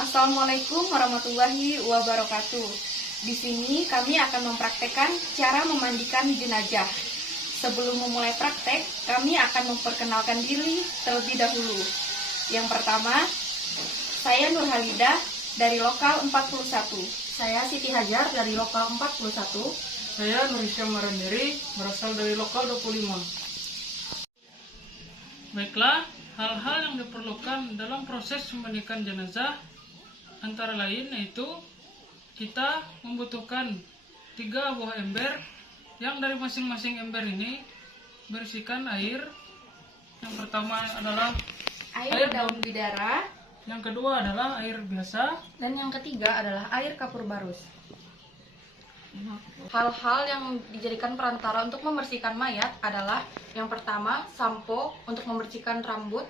Assalamualaikum warahmatullahi wabarakatuh. Di sini kami akan mempraktekkan cara memandikan jenazah. Sebelum memulai praktek, kami akan memperkenalkan diri terlebih dahulu. Yang pertama, saya Nur Halidah dari Lokal 41. Saya Siti Hajar dari Lokal 41. Saya Nurisya Marandiri, berasal dari Lokal 25. Baiklah, hal-hal yang diperlukan dalam proses memandikan jenazah antara lain yaitu kita membutuhkan 3 buah ember yang dari masing-masing ember ini berisikan air. Yang pertama adalah Air daun bidara, yang kedua adalah air biasa, Dan yang ketiga adalah air kapur barus. Hal-hal yang dijadikan perantara untuk membersihkan mayat adalah yang pertama, sampo untuk membersihkan rambut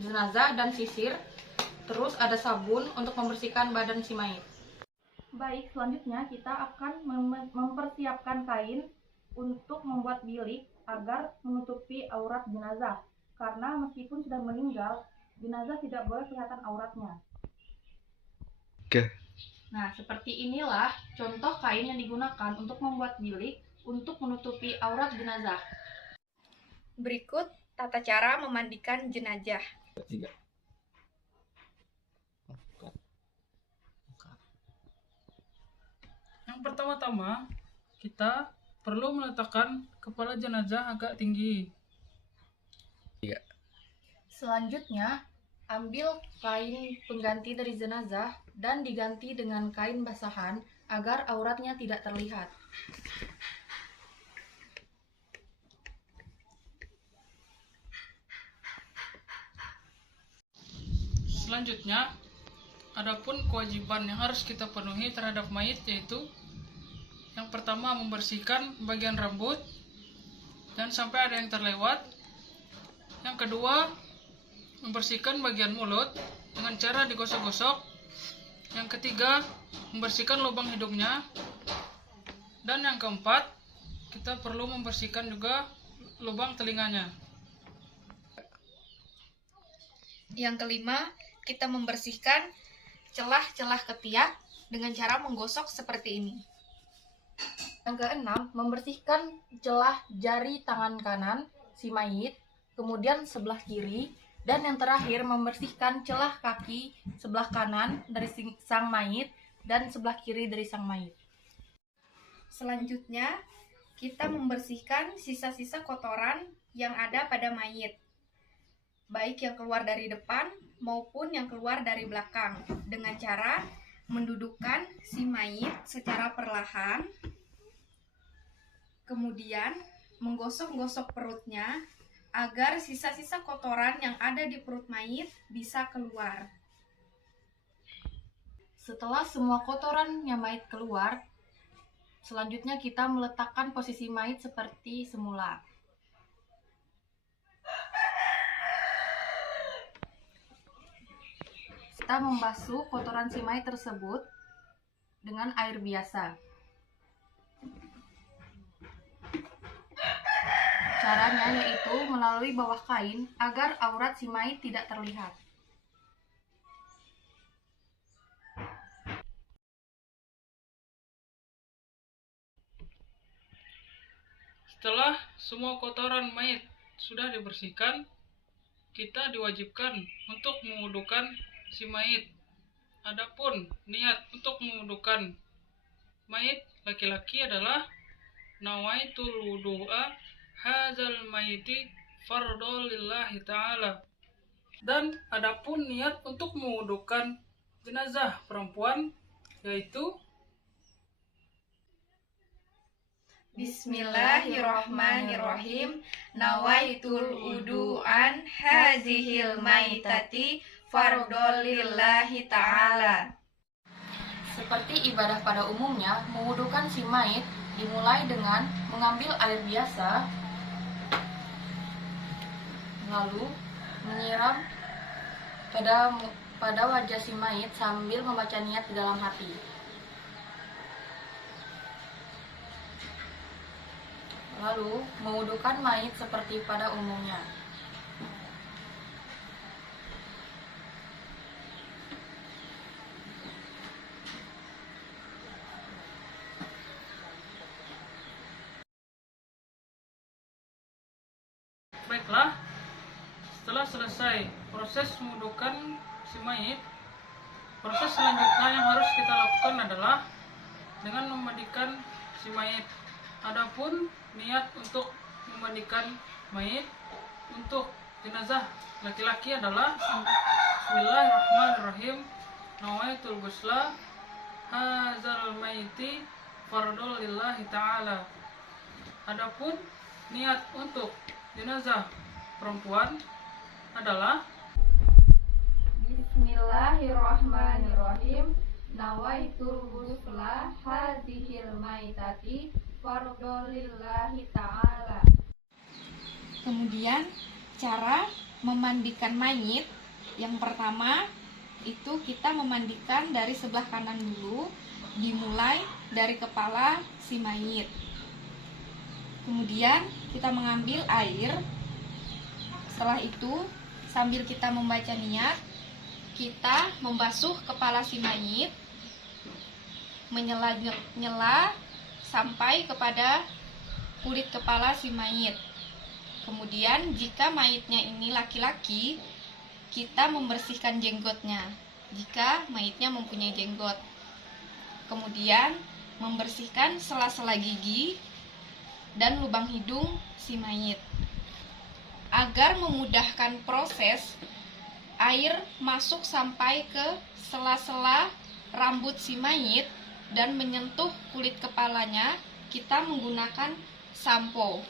jenazah dan sisir. Terus ada sabun untuk membersihkan badan si mayat. Baik, selanjutnya kita akan mempersiapkan kain untuk membuat bilik agar menutupi aurat jenazah. Karena meskipun sudah meninggal, jenazah tidak boleh kelihatan auratnya. Nah, seperti inilah contoh kain yang digunakan untuk membuat bilik untuk menutupi aurat jenazah. berikut tata cara memandikan jenazah. Yang pertama-tama kita perlu meletakkan kepala jenazah agak tinggi. Selanjutnya, ambil kain pengganti dari jenazah dan diganti dengan kain basahan agar auratnya tidak terlihat. Selanjutnya, adapun kewajiban yang harus kita penuhi terhadap mayit yaitu yang pertama membersihkan bagian rambut dan sampai ada yang terlewat. Yang kedua, membersihkan bagian mulut dengan cara digosok-gosok. Yang ketiga, membersihkan lubang hidungnya. Dan yang keempat, kita perlu membersihkan juga lubang telinganya. Yang kelima, kita membersihkan celah-celah ketiak dengan cara menggosok seperti ini. Yang keenam, membersihkan celah jari tangan kanan si mayit, kemudian sebelah kiri, dan yang terakhir membersihkan celah kaki sebelah kanan dari sang mayit dan sebelah kiri dari sang mayit. Selanjutnya, kita membersihkan sisa-sisa kotoran yang ada pada mayit, baik yang keluar dari depan maupun yang keluar dari belakang, dengan cara mendudukkan si mayit secara perlahan, kemudian menggosok-gosok perutnya agar sisa-sisa kotoran yang ada di perut mayit bisa keluar. Setelah semua kotorannya mayit keluar, selanjutnya kita meletakkan posisi mayit seperti semula. Kita membasuh kotoran si mayit tersebut dengan air biasa. Caranya yaitu melalui bawah kain agar aurat si mayit tidak terlihat. Setelah semua kotoran mayit sudah dibersihkan, kita diwajibkan untuk mewudukan si mayit. Adapun niat untuk mewudukan mayit laki-laki adalah nawaitul wudu'a hadzal mayiti fardhu lillahi ta'ala. Dan adapun niat untuk mewudukan jenazah perempuan yaitu Bismillahirrahmanirrahim. Nawaitul udu'an hazihil maitati fardholillahi ta'ala. Seperti ibadah pada umumnya, mewudukan si mayit dimulai dengan mengambil air biasa, lalu menyiram pada wajah si mayit sambil membaca niat di dalam hati. Lalu mewudukan mayit seperti pada umumnya. Setelah selesai proses menguduhkan si mayit, proses selanjutnya yang harus kita lakukan adalah dengan memandikan si mayit. Adapun niat untuk memandikan mayit untuk jenazah laki-laki adalah Bismillahirrahmanirrahim. Nawaitul ghusla hadzal maiti fardhu lillahi ta'ala. Adapun niat untuk jenazah perempuan adalah Bismillahirrahmanirrahim. Nawaitul ghusla hadzihil maitati fardhu lillahi ta'ala. Kemudian cara memandikan mayit, yang pertama itu kita memandikan dari sebelah kanan dulu, dimulai dari kepala si mayit. Kemudian kita mengambil air. Setelah itu sambil kita membaca niat, kita membasuh kepala si mayit, menyela-nyela sampai kepada kulit kepala si mayit. Kemudian jika mayitnya ini laki-laki, kita membersihkan jenggotnya jika mayitnya mempunyai jenggot. Kemudian membersihkan sela-sela gigi dan lubang hidung si mayit. Agar memudahkan proses, air masuk sampai ke sela-sela rambut si mayit dan menyentuh kulit kepalanya, kita menggunakan sampo.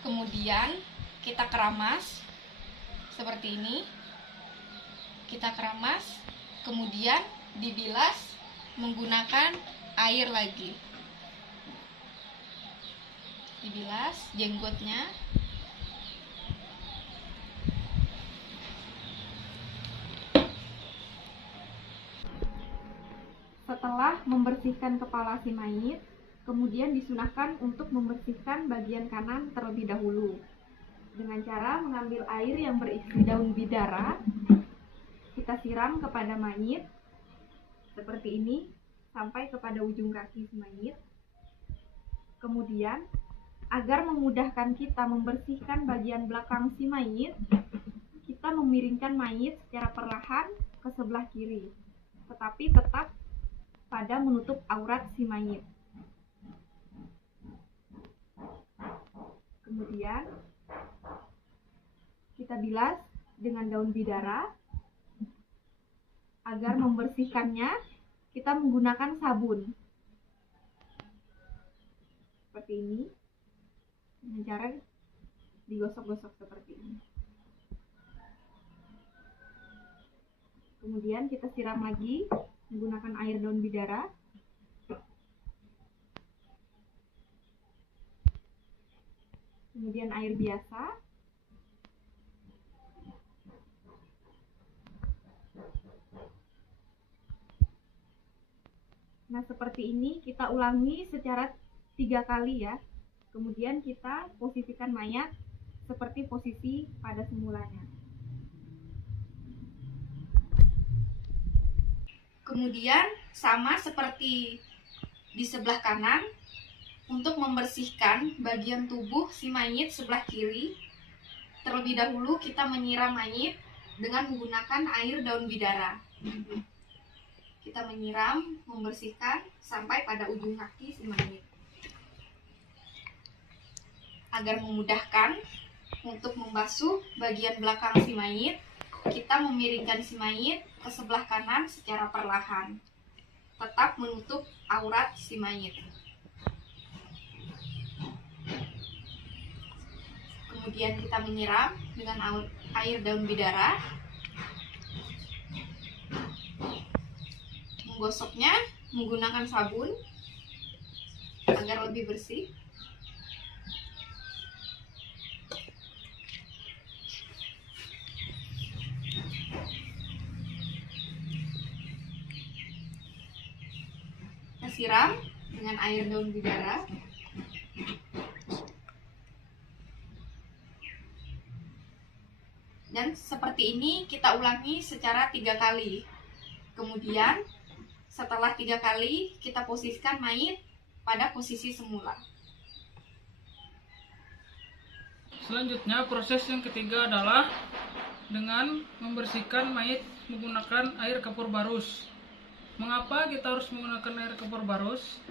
Kemudian kita keramas seperti ini. Kita keramas, kemudian dibilas menggunakan air lagi. Dibilas jenggotnya. Setelah membersihkan kepala si mayit, kemudian disunahkan untuk membersihkan bagian kanan terlebih dahulu dengan cara mengambil air yang berisi daun bidara, kita siram kepada mayit seperti ini sampai kepada ujung kaki si mayit. Kemudian agar memudahkan kita membersihkan bagian belakang si mayit, kita memiringkan mayit secara perlahan ke sebelah kiri, tetapi tetap pada menutup aurat si mayit. Kemudian kita bilas dengan daun bidara. Agar membersihkannya, kita menggunakan sabun seperti ini, dengan cara digosok-gosok seperti ini. Kemudian kita siram lagi menggunakan air daun bidara. Kemudian air biasa. Nah, seperti ini kita ulangi secara 3 kali ya. Kemudian kita posisikan mayat seperti posisi pada semulanya. Kemudian sama seperti di sebelah kanan, untuk membersihkan bagian tubuh si mayit sebelah kiri, terlebih dahulu kita menyiram mayit dengan menggunakan air daun bidara. Kita menyiram, membersihkan sampai pada ujung kaki si mayit. Agar memudahkan untuk membasuh bagian belakang si mayit, kita memiringkan si mayit ke sebelah kanan secara perlahan, tetap menutup aurat si mayit. Kemudian kita menyiram dengan air daun bidara. Menggosoknya menggunakan sabun agar lebih bersih. Kita siram dengan air daun bidara. Dan seperti ini kita ulangi secara 3 kali. Kemudian setelah 3 kali, kita posisikan mayit pada posisi semula. Selanjutnya, proses yang ketiga adalah dengan membersihkan mayit menggunakan air kapur barus. Mengapa kita harus menggunakan air kapur barus?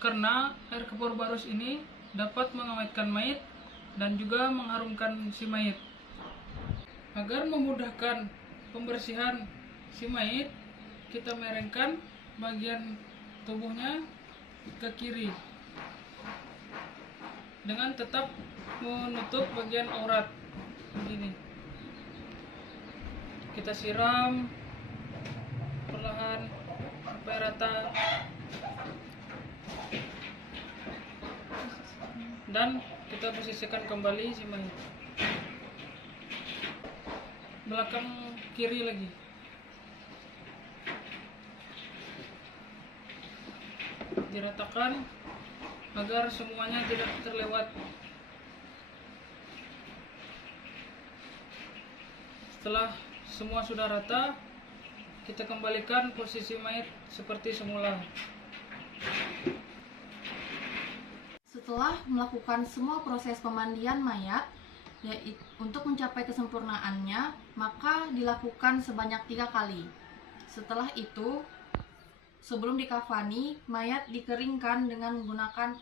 Karena air kapur barus ini dapat mengawetkan mayit dan juga mengharumkan si mayit. Agar memudahkan pembersihan si mayit, kita miringkan bagian tubuhnya ke kiri dengan tetap menutup bagian aurat begini. Kita siram perlahan sampai rata dan kita posisikan kembali si mayit belakang kiri lagi. Diratakan agar semuanya tidak terlewat. Setelah semua sudah rata, kita kembalikan posisi mayat seperti semula. Setelah melakukan semua proses pemandian mayat, yaitu untuk mencapai kesempurnaannya, maka dilakukan sebanyak 3 kali. Setelah itu, sebelum dikafani, mayat dikeringkan dengan menggunakan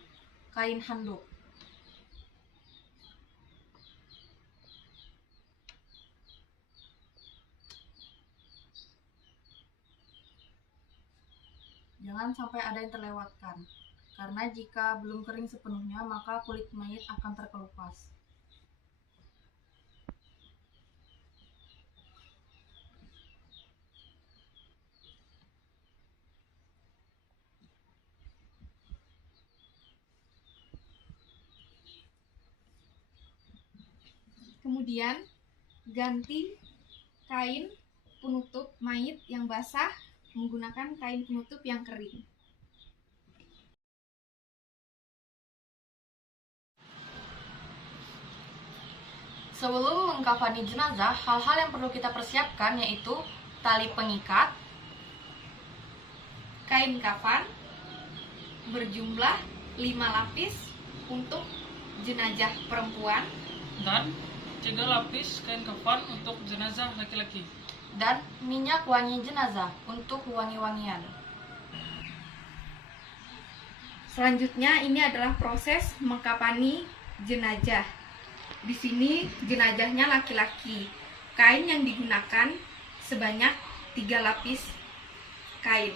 kain handuk. Jangan sampai ada yang terlewatkan, karena jika belum kering sepenuhnya, maka kulit mayat akan terkelupas. Kemudian ganti kain penutup mayit yang basah menggunakan kain penutup yang kering. Sebelum mengkafani jenazah, hal-hal yang perlu kita persiapkan yaitu tali pengikat, Kain kafan berjumlah 5 lapis untuk jenazah perempuan Dan 3 lapis kain kafan untuk jenazah laki-laki. dan minyak wangi jenazah untuk wangi-wangian. Selanjutnya ini adalah proses mengkafani jenazah. Di sini jenazahnya laki-laki. Kain yang digunakan sebanyak 3 lapis kain.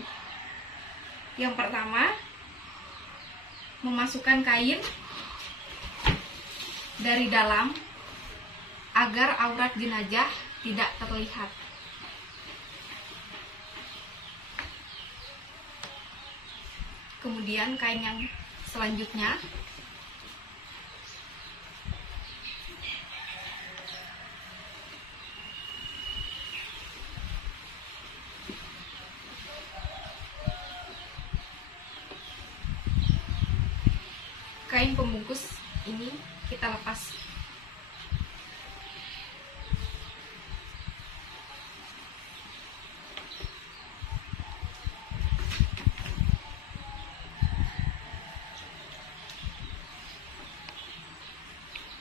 Yang pertama, memasukkan kain dari dalam agar aurat jenazah tidak terlihat. Kemudian kain yang selanjutnya kain pembungkus ini kita lepas.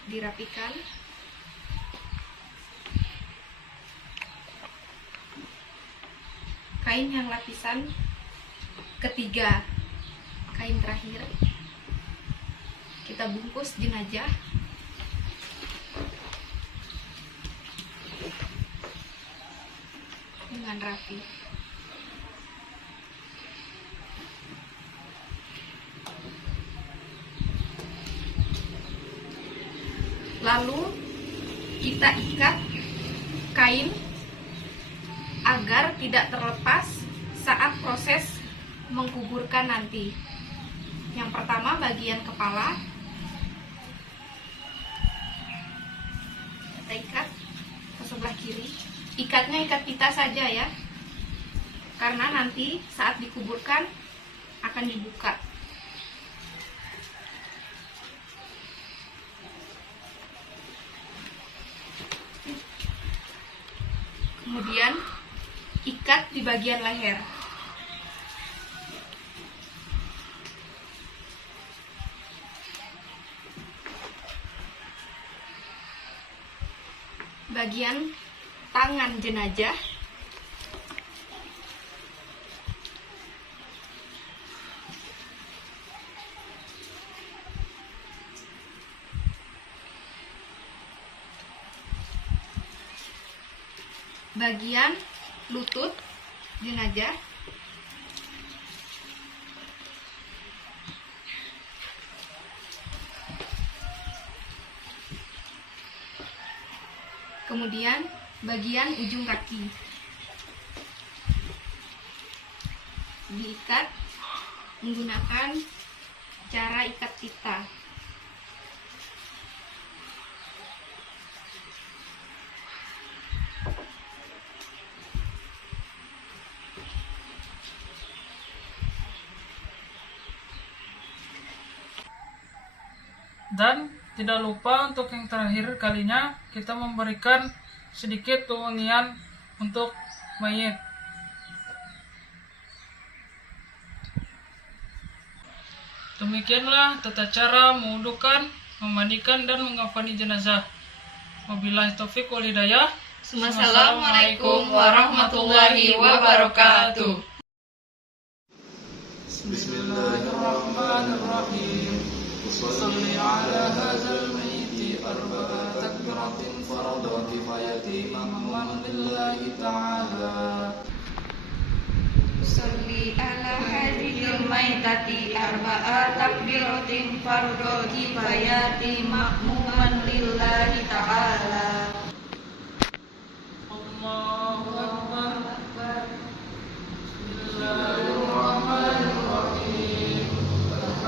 Dirapikan. Kain yang lapisan ketiga, kain terakhir, kita bungkus jenazah dengan rapi. Lalu kita ikat kain agar tidak terlepas saat proses mengkuburkan nanti. Yang pertama bagian kepala kita ikat ke sebelah kiri. Ikatnya ikat pita saja ya, karena nanti saat dikuburkan akan dibuka. Kemudian ikat di bagian leher. bagian tangan jenazah, bagian lutut jenazah, kemudian bagian ujung kaki diikat menggunakan cara ikat pita. Dan tidak lupa untuk yang terakhir kalinya kita memberikan sedikit wewangian untuk mayit. Demikianlah tata cara mewudukan, memandikan dan mengkafani jenazah. Wabillahi taufik wal hidayah. Assalamualaikum warahmatullahi wabarakatuh. Bismillahirrahmanirrahim. Salli ala hadzal mayyit arba'a takbiratin farada kifayati mamman lillahi ta'ala. Salli ala hadhil maitati arba'a takbiratin fardu kifayati ma'muman lillahi ta'ala. Allahu Akbar. Bismillahirrahmanirrahim.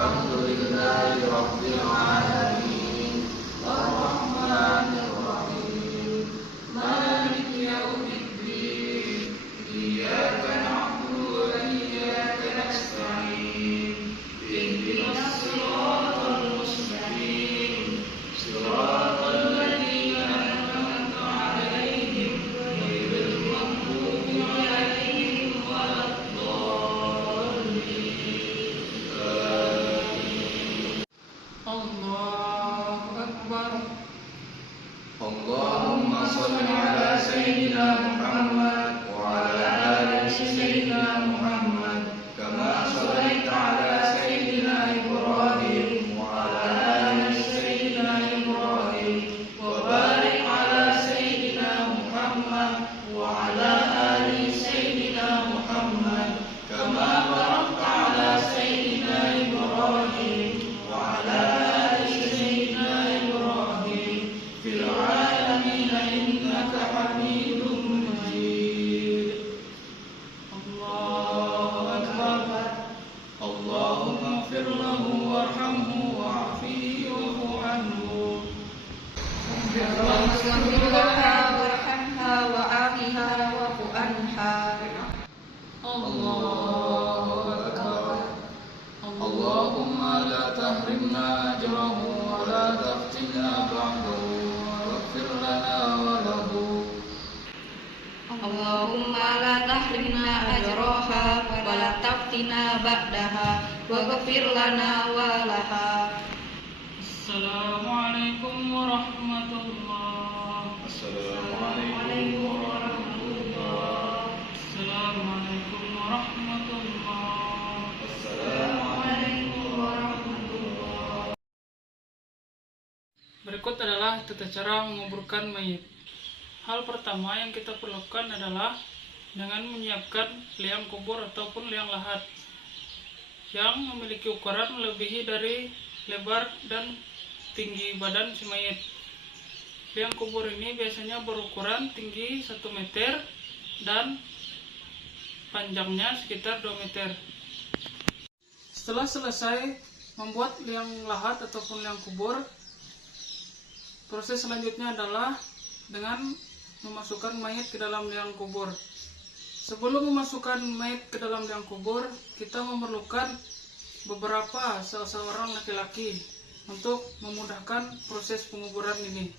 Alhamdulillahi rabbil alamin. Ar-Rahmanir Rahim. Maliki yaumiddin. Iyyaka na'budu wa iyyaka nasta'in. Ihdinas siratal mustaqim. Siratal ladzina an'amta 'alaihim ghairil maghdubi 'alaihim waladdallin. Allahu Akbar. Allahumma shalli ala sayyidina Muhammad wa ala ali sayyidina Muhammad kama shallaita ala sayyidina Ibrahim wa ala ali sayyidina Ibrahim wa barik ala sayyidina Muhammad wa ala ali sayyidina Muhammad kama barakta ala sayyidina Ibrahim wa ala ali sayyidina Ibrahim fil alamin innaka Hamidum Majid. Allahu Akbar. Allahumma ighfir lahu warhamhu wa'afihi wa'fu anhu. Warhamha warhamha wa'afiha wa'fu anha. Allahu Akbar. Allahumma la tahrimna ajrahu wa la taftinna ba'dahu waghfir lana wa lahu. Allahumma la tahrimna ajraha wa la taftina ba'daha waghfir lana wa laha. Assalamualaikum warahmatullahi. Assalamualaikum warahmatullahi. Assalamualaikum warahmatullahi. Assalamualaikum warahmatullahi. Berikut adalah tata cara menguburkan mayit. Hal pertama yang kita perlukan adalah dengan menyiapkan liang kubur ataupun liang lahat yang memiliki ukuran melebihi dari lebar dan tinggi badan si mayit. Liang kubur ini biasanya berukuran tinggi 1 meter dan panjangnya sekitar 2 meter. Setelah selesai membuat liang lahat ataupun liang kubur, proses selanjutnya adalah dengan memasukkan mayit ke dalam liang kubur. Sebelum memasukkan mayit ke dalam liang kubur, kita memerlukan beberapa seorang laki-laki untuk memudahkan proses penguburan ini.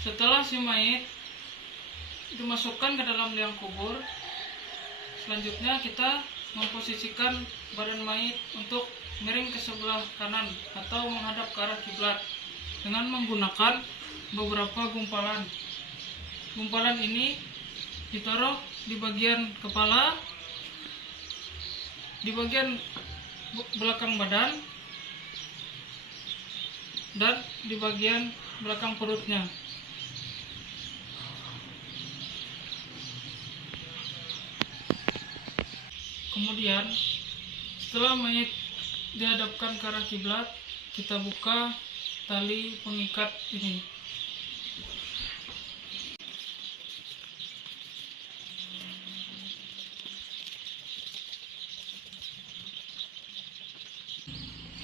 Setelah si mayit dimasukkan ke dalam liang kubur, selanjutnya kita memposisikan badan mayit untuk miring ke sebelah kanan atau menghadap ke arah kiblat. dengan menggunakan beberapa gumpalan. Gumpalan ini ditaruh di bagian kepala, di bagian belakang badan, dan di bagian belakang perutnya. Kemudian setelah mayat dihadapkan ke arah kiblat, kita buka tali pengikat ini.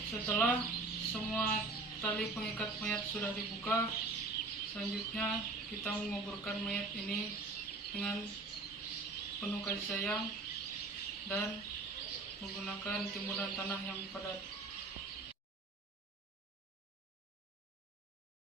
Setelah semua tali pengikat mayat sudah dibuka, selanjutnya kita menguburkan mayat ini dengan penuh kasih sayang dan menggunakan timbunan tanah yang padat.